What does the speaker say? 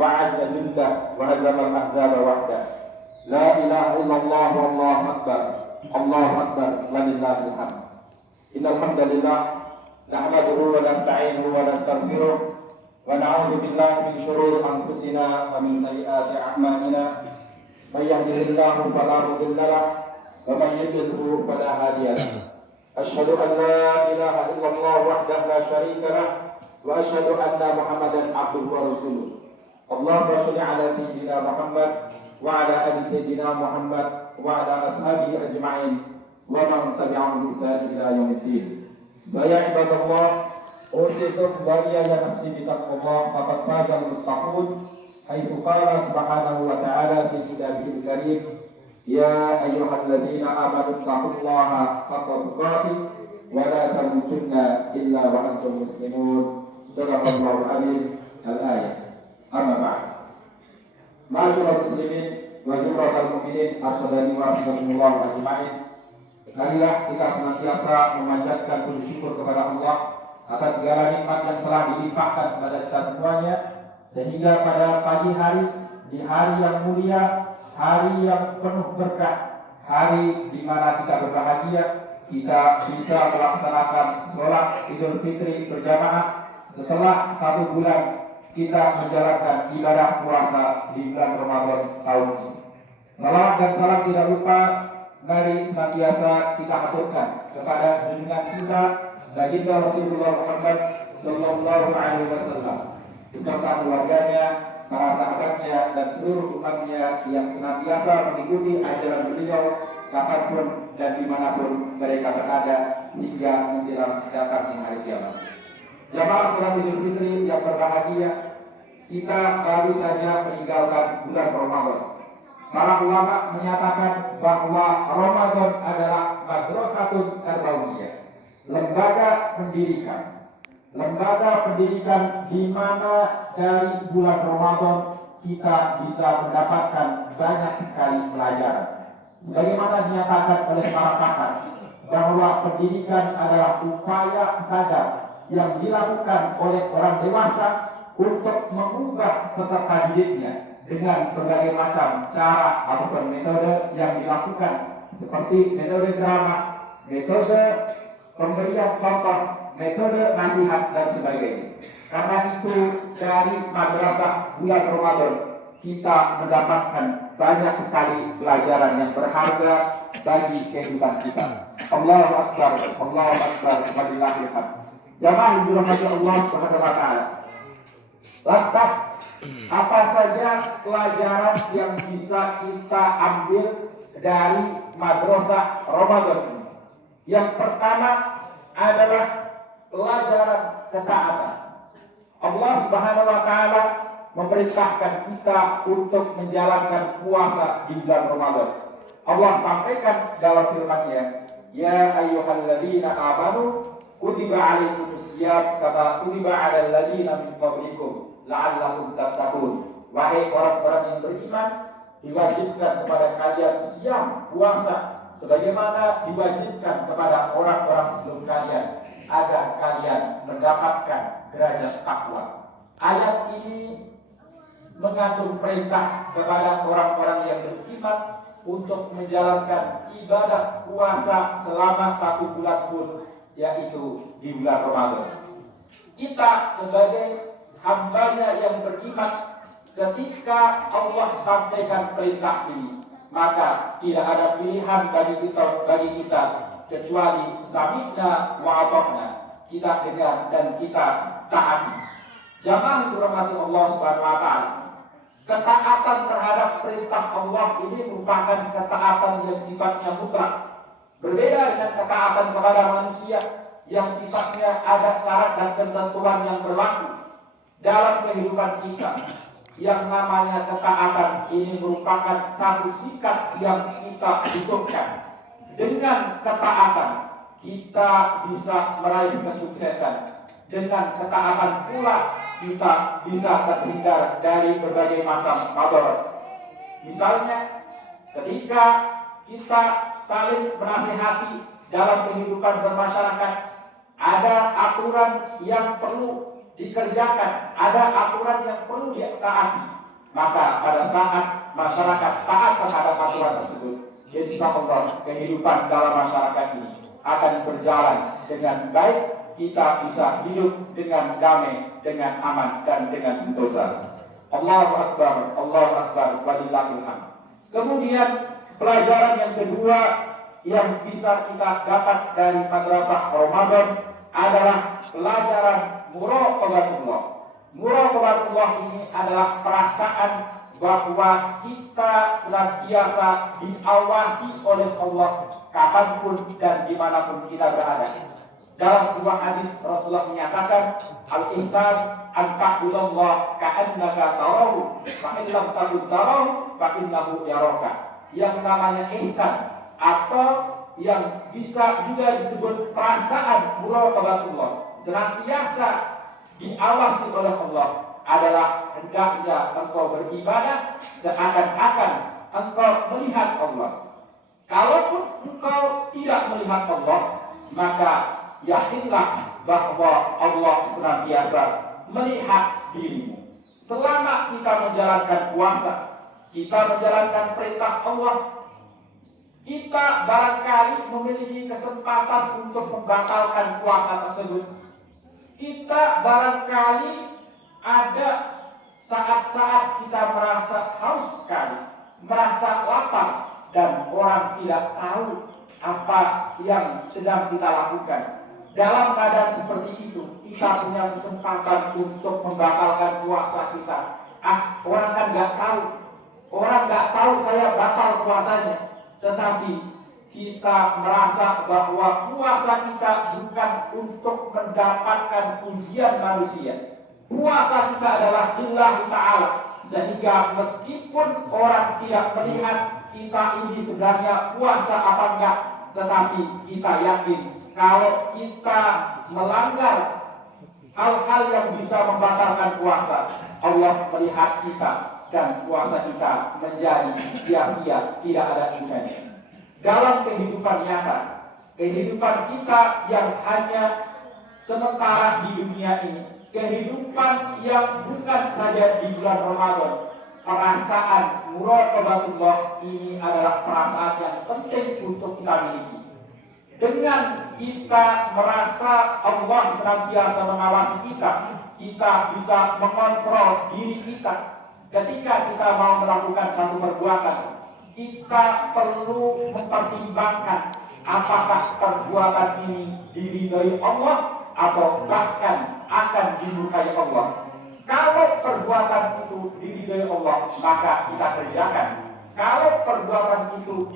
وعز جنده وهزم الأحزاب وحده لا إله إلا الله والله أكبر الله أكبر ولله الحمد إن الحمد لله نحمده ونستعينه ونستغفره ونعوذ بالله من شرور أنفسنا ومن سيئات أعمالنا من يهده الله فلا مضل له ومن يضلل فلا هادي له أشهد أن لا إله إلا الله وحده لا شريك له وأشهد أن محمدا عبده ورسوله اللهم صل على سيدنا محمد وعلى آل سيدنا محمد وعلى أصحابه أجمعين ومن تبعهم بإحسان إلى يوم الدين. فيا عباد الله أوصيكم وإياي نفسي بتقوى الله فقد فاز المتقون حيث قال سبحانه وتعالى في كتابه الكريم يا أيها الذين آمنوا اتقوا الله حق تقاته ولا تموتن إلا وأنتم مسلمون. صدق الله العظيم. الآية. Amma ba'd. Ma'asyiral muslimin wa jumratal mu'minin arsyadani wa rahimakumullah ajma'in. Marilah kita senantiasa memanjatkan puji syukur kepada Allah atas segala nikmat yang telah dilimpahkan kepada kita semuanya, sehingga pada pagi hari di hari yang mulia, hari yang penuh berkah, hari di mana kita berbahagia, kita bisa melaksanakan sholat Idul Fitri berjamaah setelah 1 bulan kita menjalankan ibadah puasa di bulan Ramadan tahun ini. Salawat dan salam tidak lupa mari senantiasa kita aturkan kepada junjungan kita baginda Rasulullah Muhammad Sallallahu Alaihi Wasallam beserta keluarganya, para sahabatnya dan seluruh umatnya yang senantiasa mengikuti ajaran beliau kapanpun dan dimanapun mereka berada hingga menjelang datangnya hari kiamat. Jamaah sholat Idul Fitri yang berbahagia, kita baru saja meninggalkan bulan Ramadan. Para ulama menyatakan bahwa Ramadan adalah madrasatun tarbawiyah, lembaga pendidikan di mana dari bulan Ramadan kita bisa mendapatkan banyak sekali pelajaran. Sebagaimana dinyatakan oleh para pakar bahwa pendidikan adalah upaya sadar yang dilakukan oleh orang dewasa untuk mengubah peserta didiknya dengan berbagai macam cara ataupun metode yang dilakukan, seperti metode ceramah, metode pemberian contoh, metode nasihat dan sebagainya. Karena itu dari madrasah bulan Ramadan kita mendapatkan banyak sekali pelajaran yang berharga bagi kehidupan kita. Allahu Akbar, Allahu Akbar, walillahil hamd. Jamaah yang dirahmati Allah Subhanahu wa taala. Lantas apa saja pelajaran yang bisa kita ambil dari madrasah Ramadan ini? Yang pertama adalah pelajaran ketaatan. Allah Subhanahu wa taala memerintahkan kita untuk menjalankan puasa di bulan Ramadan. Allah sampaikan dalam firman-Nya, "Ya ayyuhalladzina amanu kutiba alaikumus syiyam kama kutiba alal ladzina min qablikum la'allakum tattaqun." Wahai orang-orang yang beriman, diwajibkan kepada kalian syiyam, puasa, sebagaimana diwajibkan kepada orang-orang sebelum kalian agar kalian mendapatkan derajat takwa. Ayat ini mengandung perintah kepada orang-orang yang beriman untuk menjalankan ibadah puasa selama 1 bulan pun, yaitu di bulan Ramadan. Kita sebagai hambanya yang beriman, ketika Allah sampaikan perintah ini, maka tidak ada pilihan bagi kita kecuali sami'na wa ata'na, kita dengar dan kita taati. Jamaah dirahmati Allah Subhanahu wa taala. Ketaatan terhadap perintah Allah ini merupakan ketaatan yang sifatnya mutlak. Berbeda dengan ketaatan kepada manusia yang sifatnya ada syarat dan ketentuan yang berlaku dalam kehidupan kita. Yang namanya ketaatan ini merupakan satu sikap yang kita butuhkan. Dengan ketaatan kita bisa meraih kesuksesan. Dengan ketaatan pula kita bisa terhindar dari berbagai macam madarat. Misalnya ketika kita saling menasihati dalam kehidupan bermasyarakat, ada aturan yang perlu dikerjakan, ada aturan yang perlu ditaati, maka pada saat masyarakat taat terhadap aturan tersebut, insya Allah kehidupan dalam masyarakat ini akan berjalan dengan baik. Kita bisa hidup dengan damai, dengan aman, dan dengan sentosa. Allahu Akbar, Allahu Akbar, walillahil hamd. Kemudian pelajaran yang kedua yang bisa kita dapat dari madrasah Ramadan adalah pelajaran muraqabatullah. Muraqabatullah ini adalah perasaan bahwa kita senantiasa diawasi oleh Allah kapanpun dan dimanapun kita berada. Dalam sebuah hadis Rasulullah menyatakan, al-ihsan an ta'budallah ka'annaka tarahu fa in lam takun tarahu fa innahu yaraka. Yang namanya ihsan atau yang bisa juga disebut perasaan muraqabatullah, senantiasa diawasi oleh Allah, adalah hendaknya engkau beribadah seakan-akan engkau melihat Allah. Kalaupun engkau tidak melihat Allah, maka yakinlah bahwa Allah senantiasa melihat dirimu. Selama kita menjalankan puasa, kita menjalankan perintah Allah, kita barangkali memiliki kesempatan untuk membatalkan puasa tersebut. Kita barangkali ada saat-saat kita merasa haus sekali, merasa lapar, dan orang tidak tahu apa yang sedang kita lakukan. Dalam keadaan seperti itu, kita punya kesempatan untuk membatalkan puasa kita. Orang kan nggak tahu. Orang nggak tahu saya batal puasanya. Tetapi kita merasa bahwa puasa kita bukan untuk mendapatkan pujian manusia. Puasa kita adalah lillahi ta'ala. Sehingga meskipun orang tidak melihat kita ini sebenarnya puasa apa enggak, tetapi kita yakin kalau kita melanggar hal-hal yang bisa membatalkan puasa, Allah melihat kita dan puasa kita menjadi sia-sia, tidak ada gunanya. Dalam kehidupan nyata, kehidupan kita yang hanya sementara di dunia ini, kehidupan yang bukan saja di bulan Ramadan, perasaan muraqabatullah ini adalah perasaan yang penting untuk kita miliki. Dengan kita merasa Allah senantiasa mengawasi kita, kita bisa mengontrol diri kita. Ketika kita mau melakukan satu perbuatan, kita perlu mempertimbangkan apakah perbuatan ini diridhai Allah atau bahkan akan dimurkai Allah. Kalau perbuatan itu diridhai Allah, maka kita kerjakan. Kalau perbuatan itu